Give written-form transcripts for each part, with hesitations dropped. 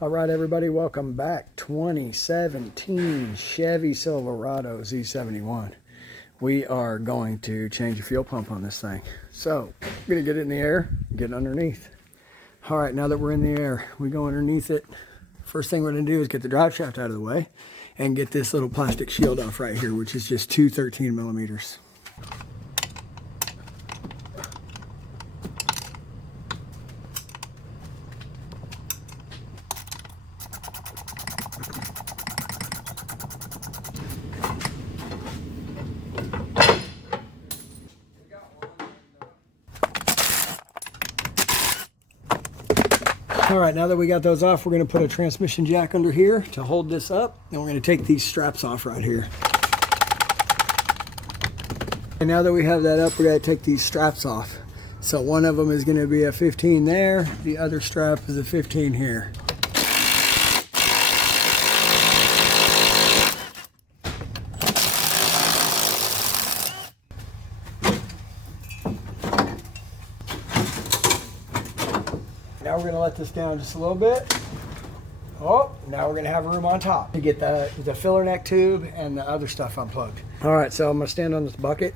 All right, everybody, welcome back. 2017 Chevy Silverado Z71. We are going to change the fuel pump on this thing. So I'm gonna get it in the air, get underneath. All right, now that we're in the air, we go underneath it. First thing we're gonna do is get the drive shaft out of the way and get this little plastic shield off right here, which is just two 13 millimeters. All right, now that we got those off, we're going to put a transmission jack under here to hold this up, and we're going to take these straps off right here. And now that we have that up, we're going to take these straps off. So one of them is going to be a 15 there, the other strap is a 15 here. Now we're going to let this down just a little bit. Oh, now we're going to have room on top to get the filler neck tube and the other stuff unplugged. All right, so I'm going to stand on this bucket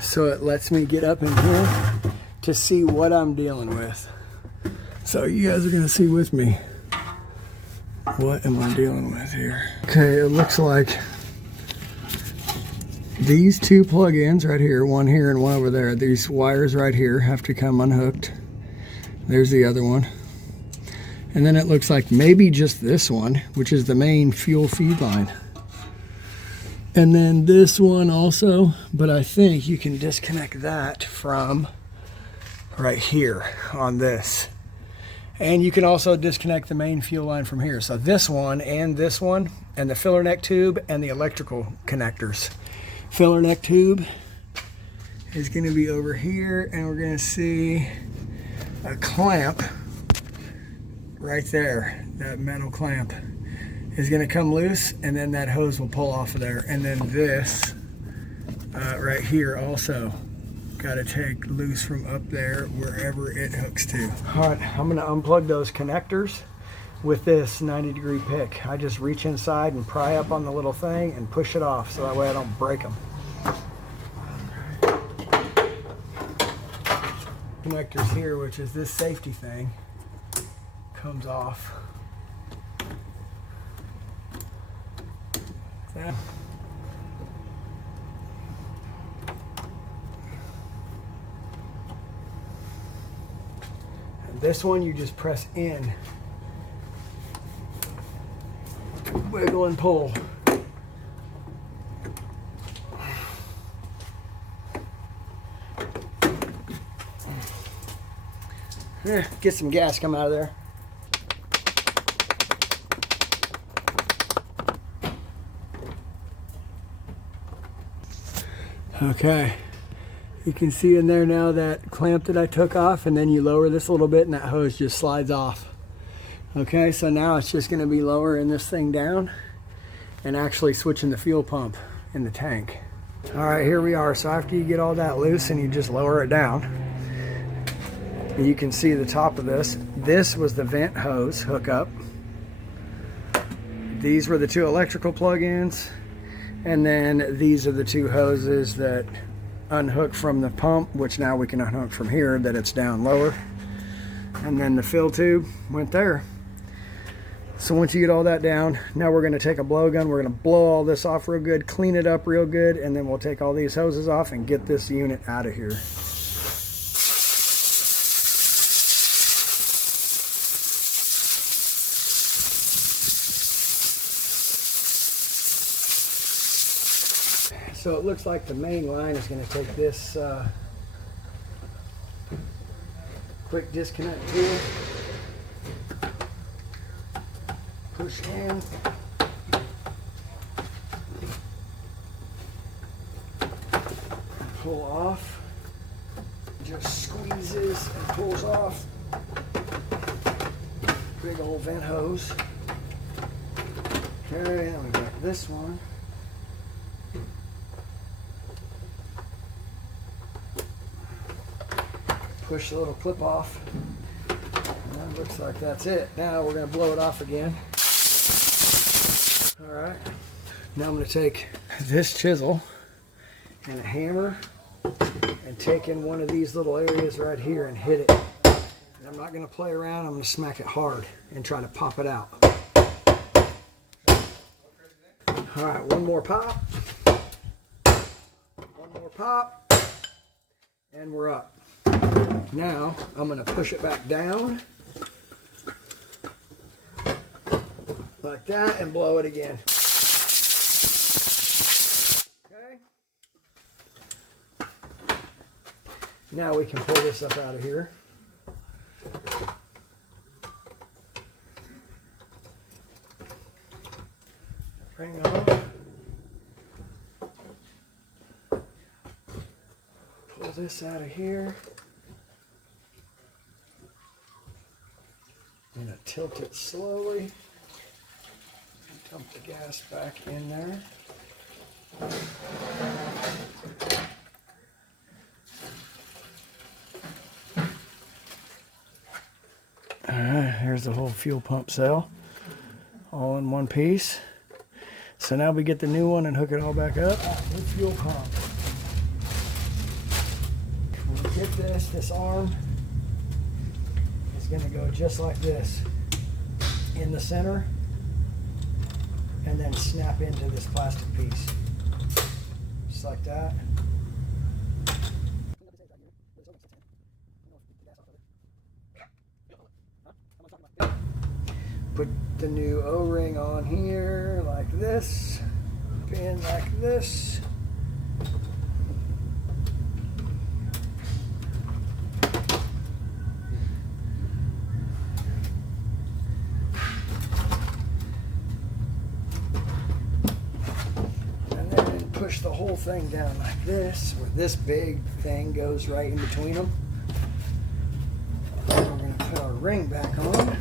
so it lets me get up in here to see what I'm dealing with. So you guys are going to see with me, what am I dealing with here? Okay, it looks like these two plug-ins right here, one here and one over there, these wires right here have to come unhooked. There's the other one. And then it looks like maybe just this one, which is the main fuel feed line. And then this one also, but I think you can disconnect that from right here on this. And you can also disconnect the main fuel line from here. So this one, and the filler neck tube and the electrical connectors. Filler neck tube is gonna be over here, and we're gonna see a clamp right there. That metal clamp is going to come loose, and then that hose will pull off of there. And then this right here also got to take loose from up there wherever it hooks to. All right, I'm going to unplug those connectors with this 90-degree pick. I just reach inside and pry up on the little thing and push it off so that way I don't break them. Connectors here, which is this safety thing, comes off. That. And this one you just press in, wiggle and pull. Get some gas come out of there. Okay, you can see in there now that clamp that I took off, and then you lower this a little bit and that hose just slides off. Okay, so now it's just going to be lowering this thing down and actually switching the fuel pump in the tank. All right, here we are. So after you get all that loose and you just lower it down, you can see the top of this. This was the vent hose hookup. These were the two electrical plug-ins. And then these are the two hoses that unhook from the pump, which now we can unhook from here that it's down lower. And then the fill tube went there. So once you get all that down, now we're gonna take a blowgun. We're gonna blow all this off real good, clean it up real good, and then we'll take all these hoses off and get this unit out of here. So it looks like the main line is going to take this quick disconnect tool, push in, pull off, just squeezes and pulls off. Big old vent hose. Okay, and we got this one. Push the little clip off. And Looks like that's it. Now we're going to blow it off again. All right. Now I'm going to take this chisel and a hammer and take in one of these little areas right here and hit it. And I'm not going to play around. I'm going to smack it hard and try to pop it out. All right, one more pop. One more pop. And we're up. Now I'm going to push it back down like that and blow it again. Okay. Now we can pull this up out of here. Bring off. Pull this out of here. I'm going to tilt it slowly. Dump the gas back in there. Here's the whole fuel pump cell, all in one piece. So now we get the new one and hook it all back up. New fuel pump. When we get this arm is going to go just like this in the center and then snap into this plastic piece. Just like that. Put the new O-ring on here like this, pin like this. And then push the whole thing down like this, where this big thing goes right in between them. And we're going to put our ring back on.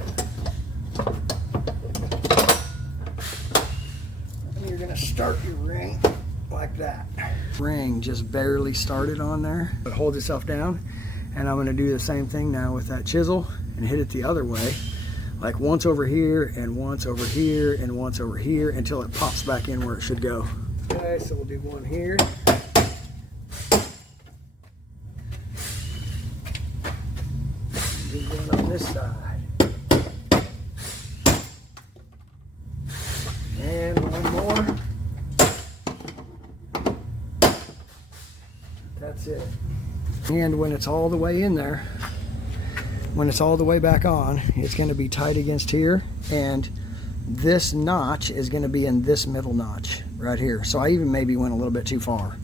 You're going to start your ring like that. Ring just barely started on there, but hold yourself down, and I'm going to do the same thing now with that chisel and hit it the other way, like once over here and once over here and once over here until it pops back in where it should go. Okay, so we'll do one here. Do one on this side. And one more. That's it. And when it's all the way in there, when it's all the way back on, it's going to be tight against here, and this notch is going to be in this middle notch right here. So I even maybe went a little bit too far,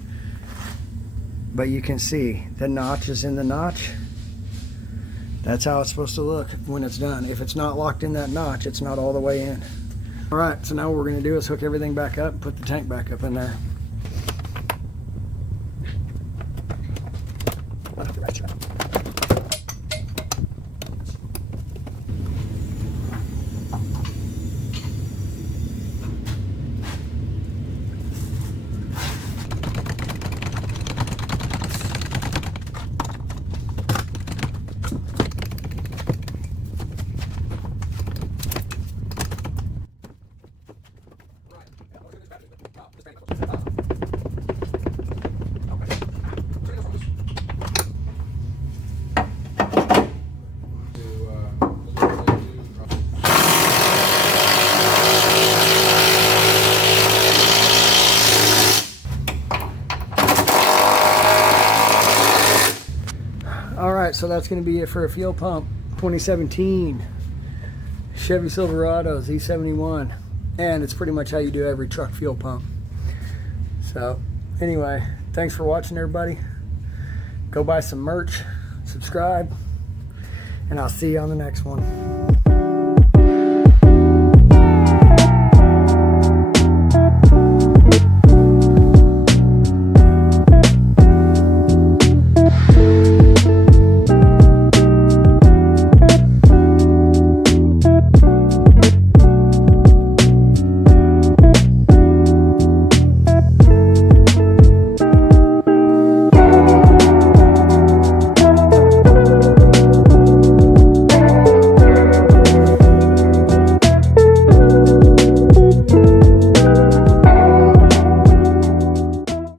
but you can see the notch is in the notch. That's how it's supposed to look when it's done. If it's not locked in that notch, it's not all the way in. All right, so now what we're going to do is hook everything back up and put the tank back up in there. So that's going to be it for a fuel pump. 2017 Chevy Silverado Z71, and it's pretty much how you do every truck fuel pump. So anyway, thanks for watching, everybody. Go buy some merch, subscribe, and I'll see you on the next one.